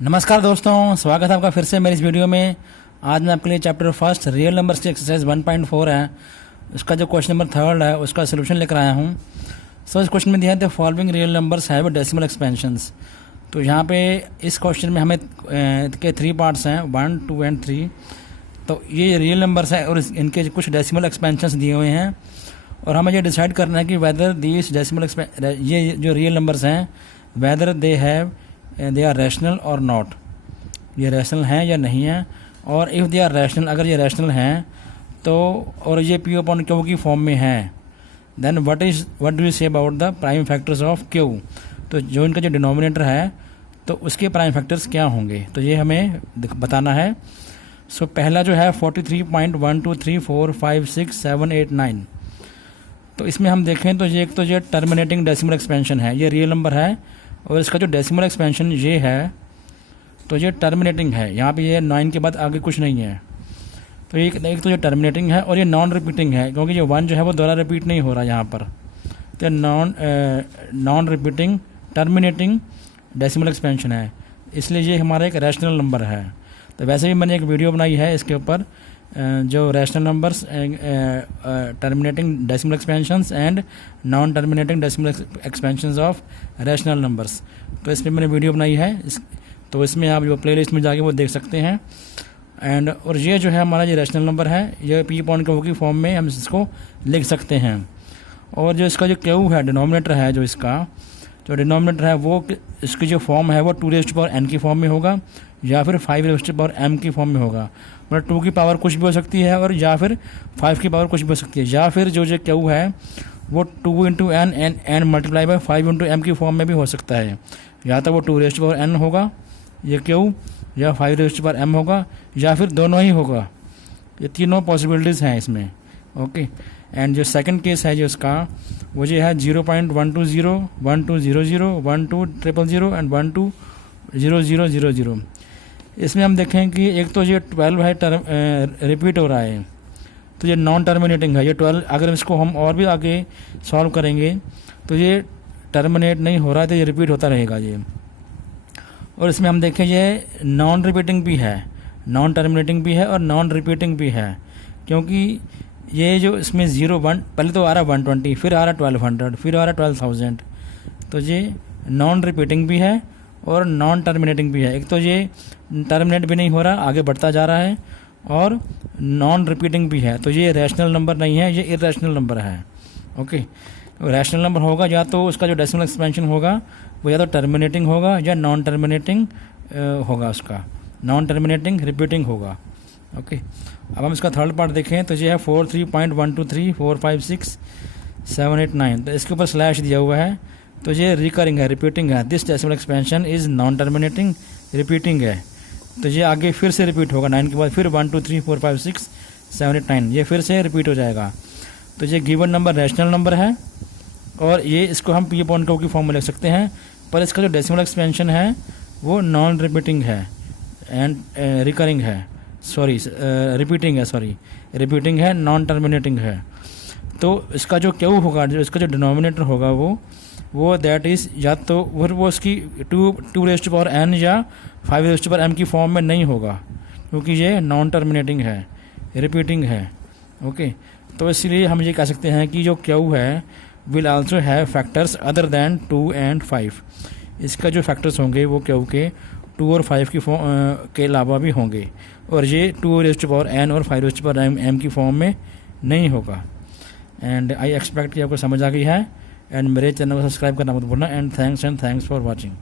नमस्कार दोस्तों, स्वागत है आपका फिर से मेरी इस वीडियो में। आज मैं आपके लिए चैप्टर फर्स्ट रियल नंबर्स की एक्सरसाइज 1.4 है, उसका जो क्वेश्चन नंबर थर्ड है उसका सोल्यूशन लेकर आया हूँ। इस क्वेश्चन में दिया है following real numbers have decimal expansions. तो यहाँ पे इस क्वेश्चन में हमें के 3 पार्ट्स हैं, 1, 2 एंड 3। तो ये रियल नंबर्स हैं और इनके कुछ डेसिमल एक्सपेंशंस दिए हुए हैं और हमें ये डिसाइड करना है कि वेदर दीज डेसिमल ये जो रियल नंबर्स हैं वेदर दे आर रैशनल और नॉट, ये रैशनल हैं या नहीं हैं। और इफ़ दे आर रैशनल, अगर ये रैशनल हैं तो और ये पी अपॉन क्यू की फॉर्म में हैं, then what do you say about the prime factors of Q. तो जो इनका जो डिनोमिनेटर है तो उसके प्राइम फैक्टर्स क्या होंगे, तो ये हमें बताना है। सो पहला जो है 43.123456789। तो इसमें हम देखें तो ये एक तो ये टर्मिनेटिंग डेसिमल एक्सपेंशन है, ये रियल नंबर है और इसका जो डेसिमल एक्सपेंशन ये है तो ये टर्मिनेटिंग है। यहाँ पे ये 9 के बाद आगे कुछ नहीं है। तो एक तो ये टर्मिनेटिंग है और ये नॉन रिपीटिंग है, क्योंकि ये 1 जो है वो दोबारा रिपीट नहीं हो रहा यहाँ पर। तो non repeating terminating decimal expansion है, इसलिए ये हमारा एक रैशनल नंबर है। तो वैसे भी मैंने एक वीडियो बनाई है इसके ऊपर, जो rational numbers terminating decimal expansions and non terminating decimal expansions of rational numbers. तो इस पर मैंने वीडियो बनाई है, तो इसमें आप जो प्लेलिस्ट में जाके वो देख सकते हैं। एंड और ये जो है हमारा ये रैशनल नंबर है, ये पी अपॉन क्यू की फॉर्म में हम इसको लिख सकते हैं। और जो इसका जो क्यू है डिनोमिनेटर है, जो इसका जो डिनोमिनेटर है वो इसकी जो फॉर्म है वो 2n की फॉर्म में होगा या फिर 5m की फॉर्म में होगा। मतलब 2 की पावर कुछ भी हो सकती है और या फिर 5 की पावर कुछ भी हो सकती है, या फिर जो क्यू है वो 2 × n N multiply by 5 × m की फॉर्म में भी हो सकता है। या तो वो 2n होगा ये क्यू, या 5m होगा, या फिर दोनों ही होगा। ये तीनों पॉसिबिलिटीज़ हैं इसमें। ओके। एंड जो सेकंड केस है जो इसका वो ये है 0.120 1200 12000 एंड 120000। इसमें हम देखें कि एक तो ये 12 है रिपीट हो रहा है, तो ये नॉन टर्मिनेटिंग है। ये 12 अगर इसको हम और भी आगे सॉल्व करेंगे तो ये टर्मिनेट नहीं हो रहा है, तो ये रिपीट होता रहेगा ये। और इसमें हम देखें ये नॉन रिपीटिंग भी है, नॉन टर्मिनेटिंग भी है और नॉन रिपीटिंग भी है, क्योंकि ये जो इसमें 0-1 पहले तो आ रहा 120, फिर आ रहा 1200, फिर आ रहा 12,000। तो ये नॉन रिपीटिंग भी है और नॉन टर्मिनेटिंग भी है। एक तो ये टर्मिनेट भी नहीं हो रहा, आगे बढ़ता जा रहा है, और नॉन रिपीटिंग भी है। तो ये रैशनल नंबर नहीं है, ये इरैशनल नंबर है। ओके। रैशनल नंबर होगा या तो उसका जो डेसिमल एक्सपेंशन होगा वो या तो टर्मिनेटिंग होगा या नॉन टर्मिनेटिंग होगा, उसका नॉन टर्मिनेटिंग रिपीटिंग होगा। ओके। अब हम इसका थर्ड पार्ट देखें तो ये है 43.123456789। तो इसके ऊपर स्लैश दिया हुआ है, तो ये रिकरिंग है, रिपीटिंग है। This decimal expansion is non terminating repeating है। तो ये आगे फिर से रिपीट होगा 9 के बाद, फिर 1 2 3 4 5 6 7 8 9 ये फिर से रिपीट हो जाएगा। तो ये गिवन नंबर रैशनल नंबर है और ये इसको हम पी अपॉन क्यू की फॉर्म में लिख सकते हैं, पर इसका जो डेसिमल एक्सपेंशन है वो नॉन रिपीटिंग है एंड रिकरिंग है, रिपीटिंग है, रिपीटिंग है, नॉन टर्मिनेटिंग है। तो इसका जो क्यू होगा, जो इसका जो डिनोमिनेटर होगा वो दैट इज़ या तो वो उसकी 2n या 5m की फॉर्म में नहीं होगा, क्योंकि ये नॉन टर्मिनेटिंग है, रिपीटिंग है। ओके। तो इसलिए हम ये कह सकते हैं कि जो क्यू है will also have factors other than 2 and 5। इसका जो फैक्टर्स होंगे वो क्यू के 2 और 5 की के अलावा भी होंगे, और ये 2n और 5m की फॉर्म में नहीं होगा। एंड आई एक्सपेक्ट कि आपको समझ आ गई है। एंड मेरे चैनल को सब्सक्राइब करना मत भूलना। And thanks for watching.